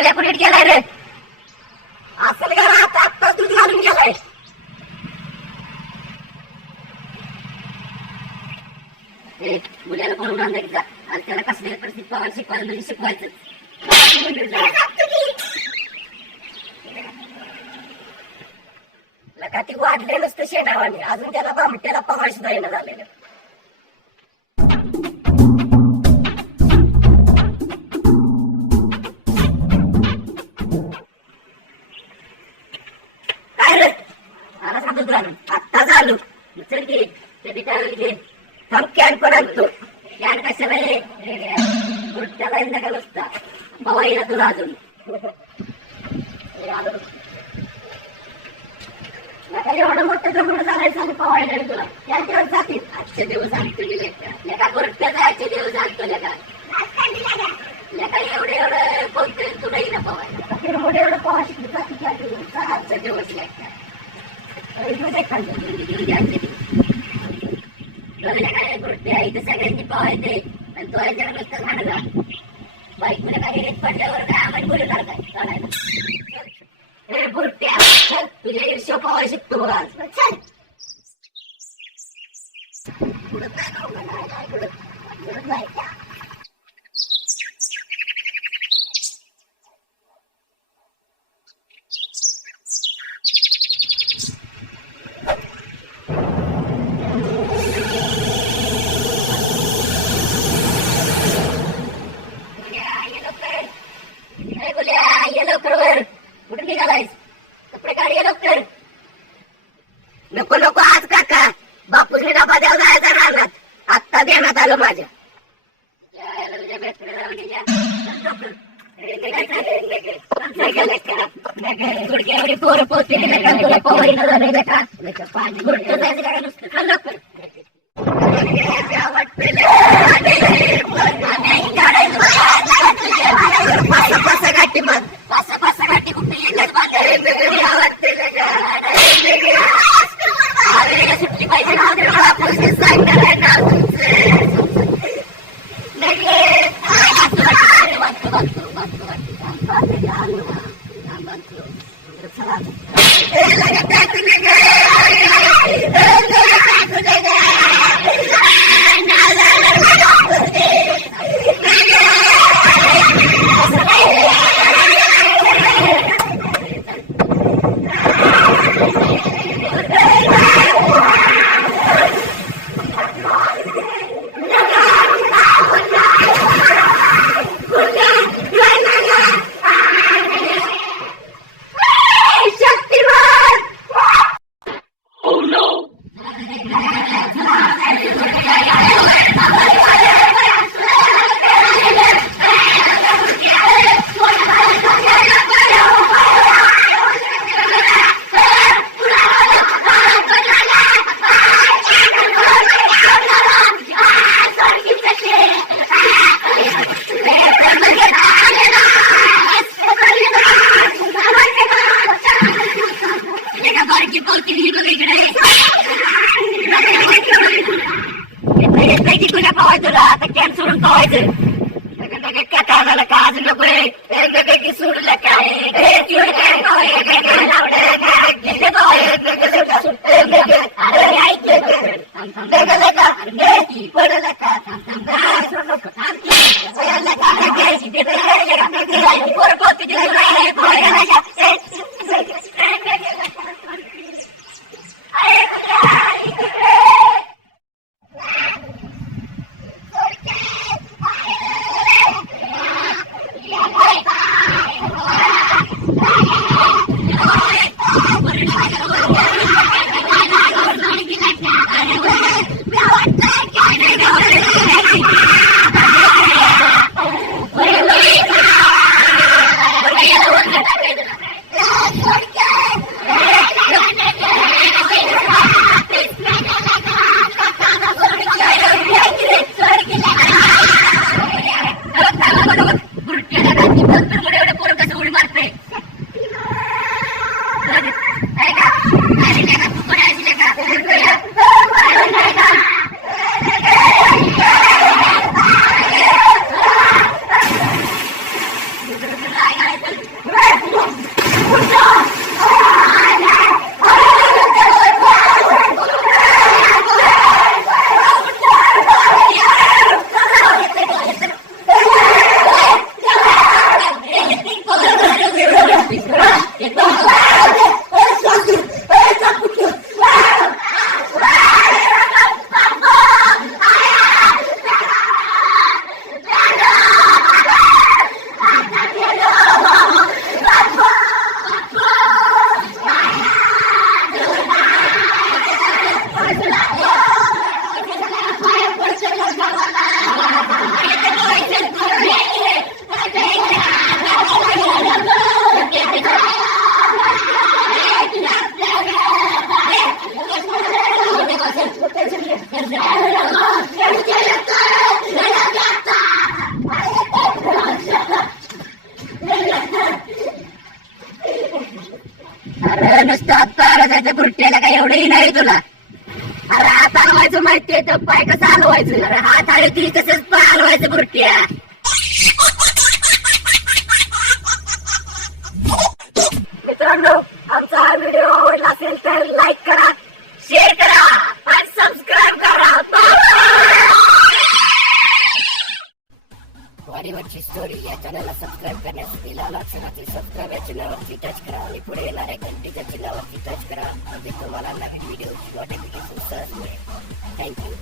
बोल्या कुठे गेलाय रे असेल घरात आत्ता दूध घालून गेलाय मुलाला पळून आणलं जा आणि त्याला कसल्या परिस्थिती पाहायला शिकवायला म्हणजे शिकवायचं लका ती वाढले नसतं शेणावाने अजून त्याला बामट्याला पवाय सुद्धा येणं झालेलं काय रे मला सांगतो झालं आत्ता झालो चल की ते काय कॅन परंतु कॅन कशाला त्याला नका नसता पवायला तुला अजून एवढं मोठं जमून चालायचं आणि पवायला तुला त्यांच्यावर जातील आजचे दिवस आणतो लेका परत्याचा आजचे दिवस आणतो लेका एवढे एवढं बोलतोय तुलाही ना पवायला एवढे एवढं पवा शिकलं आजचा दिवस लेका काय गोष्टी आहे इथे सगळ्यांनी पवायचे आणि तो याच्यावर नुसतं झाडला बाईक मध्ये काही पडल्यावर काय आम्हाला बोलू लागलाय चालायला बुरट्या तुझ्या ईर्ष्या पवाय शिकतो आज चल पुढं काय पुढं जायचं कुठे निघालायस कपडे काढ ये डॉक्टर नको नको आज काका बापूसने डबा द्यावा जायचा रानात आत्ता देण्यात आलं माझ्या पोरं पोचते तुला पवायला झालं का पाणी गुडतं जायचं का नुसतं पासा गाठी मग पासा गाठी कुठे सुटली पाहिजे तुझ्या पवायचं आता कॅन सोडून पवायचं काकाला का अजून नको रे सोडलं काय अरे नुसतं हात हलवायचं बुरट्याला काय एवढंही नाही तुला. अरे हात हलवायचं माहितीये तर पाय कसं हलवायचं. अरे हात हलवती तसंच पाय हलवायचं बुरट्या. मित्रांनो, आमचा हा व्हिडिओ आवडला असेल तर लाईक करा, शेअर करा आणि सबस्क्राईब करा. वाडीवरची स्टोरी या चॅनलला सबस्क्राईब करण्यासाठी लाल अक्षरातील सबस्क्राईब या चिन्हावरती टच करा आणि पुढे येणाऱ्या घंटीच्या चिन्हावरती टच करा म्हणजे तुम्हाला नवीन व्हिडिओची नोटिफिकेशन सहज मिळेल. थँक्यू.